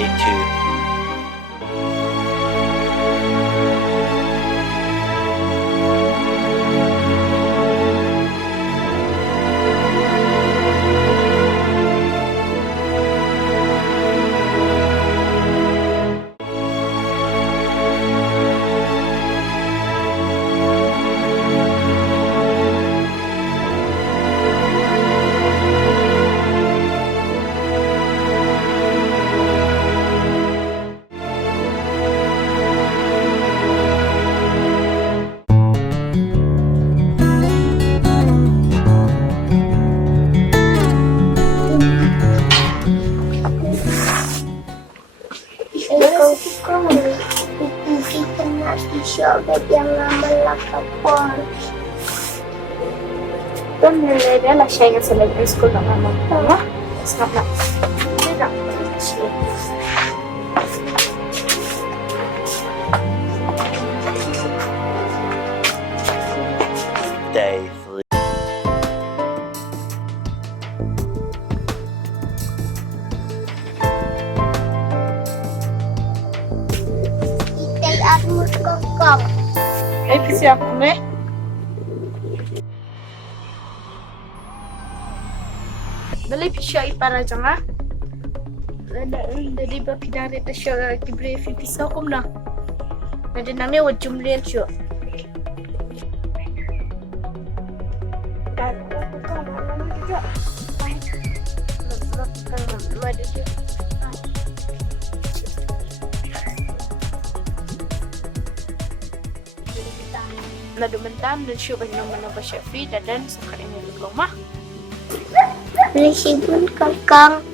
Day 2. Ikaw ko, kita natin siya agad yung malakapon. Doon nila siya yung sa library school ng ano. Tama? Stop na. Teka. Day 3. Itay at mo kakak. Ay, kasi ako na eh. Dali siya ipara dyan nga. Dali ba pinarit na siya gibriefing pisa ko na. Dali na niya, wad jumlian siya. Nadumantam dan siya ba naman na ba siya free dadan sa kanilang luma. Lisibon kakang.